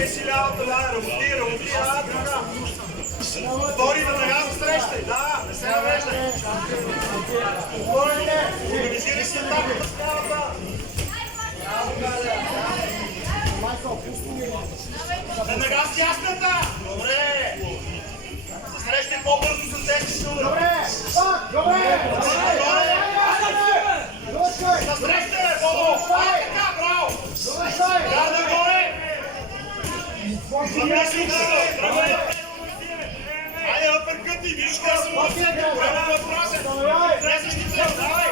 Смеси лявата, да, работи, така. Втори веднага се срещай, да, не се навеждай. Организирай се там на справата. Веднага с ясната. Добре. Се срещай по-бързо с десни шура. Добре, добре. Се срещай, Бобо. Така, браво. Да, нагоре. Айде, апъркъти, виж как се мъси. Време да прасят. Тресещи цел, давай.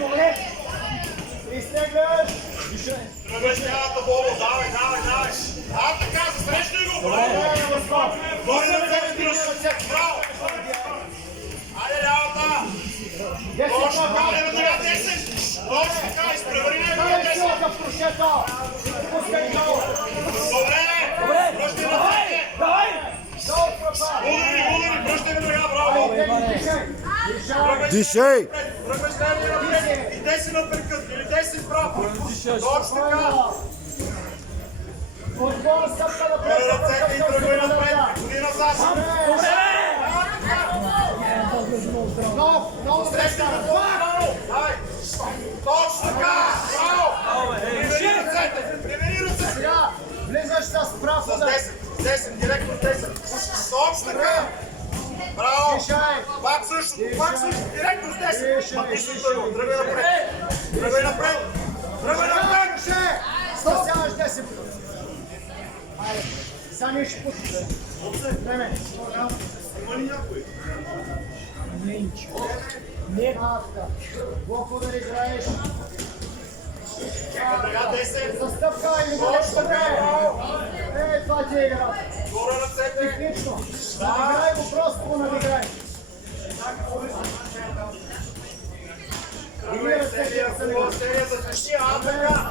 Добре. Изтегляш. Тръгваш тялата, Бобо, давай. Така, засрещай го, браво. Гори ръцете, браво. Айде, лявата. Точно така, веднага 10. Точно така, изпревари неговия 10. Добре, връщай ръцете. Удари, връщай веднага, браво. Дишай! Тръгваш следния напред и 10 напрекът, или 10 справа. Точно така. Гори ръцете и тръгвай напред, ходи назад. Срещай го по-браво. Давай. Точно така. Браво. Примери ръцете. Сега влизаш с прав С 10, директно 10. Точно така. Браво. Пак също, директно с 10. Магично тръгва, тръгвай напред. Спасяваш 10 минути. Айде, сами ще пусти. Време. Има ли някой? Не мавка. Колко да играеш? Веднага 10. Застъпка или да нещо добре. Това ти е играта. Горе ръцете. Технично. Играй го, просто го надиграй. Тръгвай серия за тъщия. Така.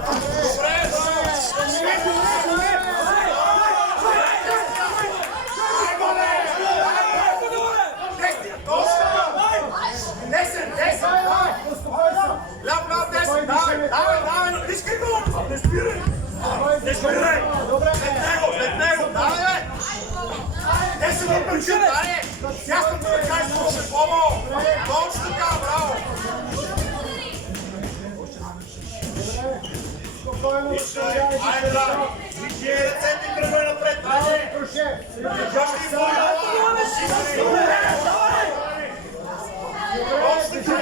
Добре, давай, натискай го! Не спирай! След него, давай! Те се въпърчат, дай! Ясното да кажеш, слушай, Бобо! Точно така, браво! Айде, да! Вижи ръцете и тръгвай напред, айде! Кажи и воля! Точно така!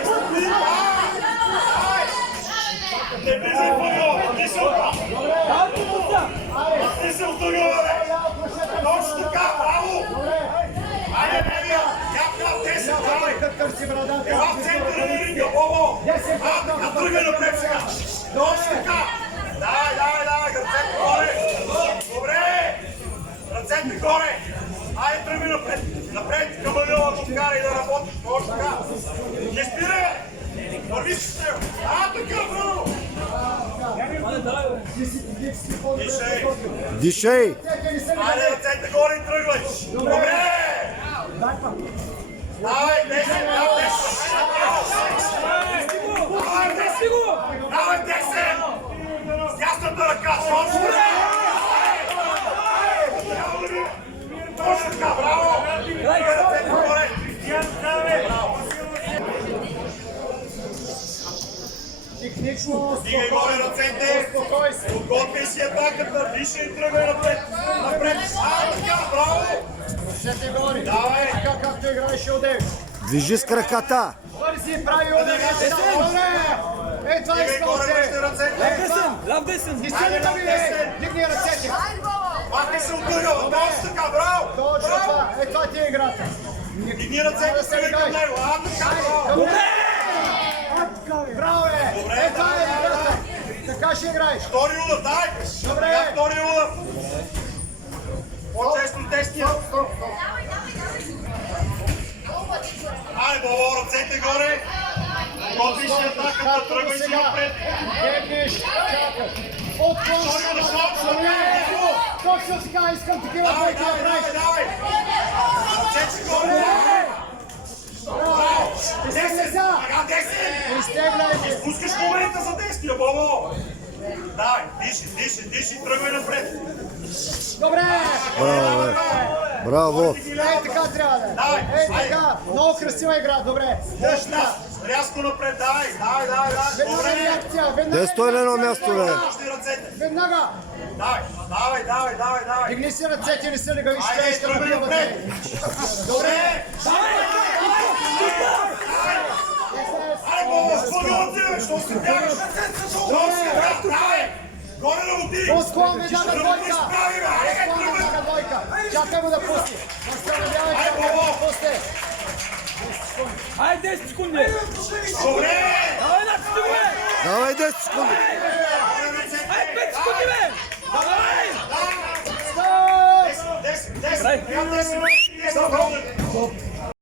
Не влизай в ъгъла! Ти се от ъгъла, бе! Точно така, браво! Айде, Бебия! Япка, 10, давай! Ела в центъра на ринга, Бобо! Така, тръгай напред сега! Точно така! Давай, ръцете горе! Добре! Ръцете горе! Айде, тръгай напред! Напред към ъгъла го вкарай да работиш! Точно така! Не спирай, бе! Върви с него! Така, браво! Дишай! Айде, ръцете горе и тръгвай! Добре! Давай, 10! Давай, 10! С ясната ръка! Точно така! Точно така, браво! Ръцете горе! Браво! Технично, Стигай горе ръцете! Подготвяй си атаката! Дишай и тръгвай напред! Напред! Така, браво! Ръцете горе. Давай! Така както играеше отдев. Движи с краката! Бързи, прави удари. Ей, това Стигай иска горе от връщай теб. ръцете! Ляв десен! Дисциплина ми е. Дигни ръцете. Махай се от ъгъла! Точно така, браво! Точно това. Ей, това ти е играта. Дигни ръцете, стигай към него! Така, браво! Браво, бе! Добре, Ей, това е давай, играта. Така ще играеш. Втори удар, дай! Добре. Втори удар! По-често тестия! Айде, Бобо, ръцете горе! Готвиш си атаката, тръгвай си напред! Дебнеш, чакаш. Точно така, искам такива Давай, двойки давай, да играеш. давай! Ръцете горе! Браво! 10! Ага, 10! Изтегляй се. Изпускаш момента за действия, Бобо! Давай, диши, Браво! Ей, така трябва да е. Ей, така. Много красива игра, добре. Дръж нас! Рязко напред, дай! Веднага Добре! реакция, веднага. Де стой на едно място, бе? Пушни ръцете! Веднага. Давай! Дигни си ръцете, не се лега, виж, Айде, ще тръгвай набива напред! Добре! Айде, по-спомилате, бе! Що се бягаш? Давай! Горе да му ти! По-склон веднага двойка. Изправи, бе! Айде, По-склон тръгвай! веднага двойка. Чакай му да пусти. Възстановявай, Ай, чакай му Бобо. да пусти. Айде 10 секунди! Добре! Давай на секунди! Давай 10 секунди! Айде 5 секунди, бе! Давай! Стоп! 10! Трябва 10 минути!